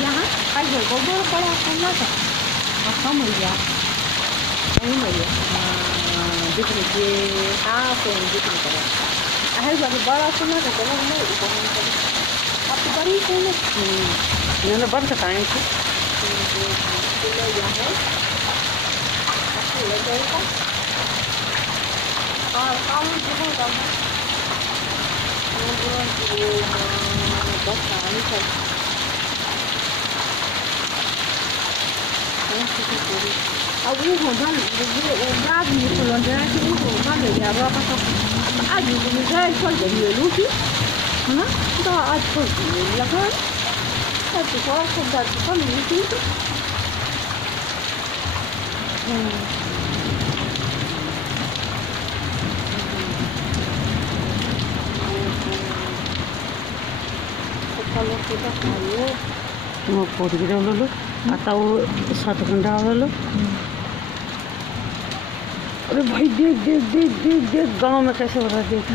यहाँ आई हो गोबर पड़ा करना था कम हो गया नहीं हो गया दिख लीजिए हाँ तो दिख नहीं पड़ा है बाकी बड़ा सुना था तो नहीं आप तो बड़ी सुने मैंने बंद कराएँ थे और काम बहुत कम है बस पानी चल अब वो होगा वो रात में खुला जाए कि वो होगा ले जाएगा पता आज भी जाए चल जाइए लूटी है ना तो आज तो लगा आज तो सब बात तो नहीं थी kalau kita kayu mau pori dulu atau 1 घंटा dulu अरे भाई देख देख देख देख देख गांव में कैसे हो रहा है देख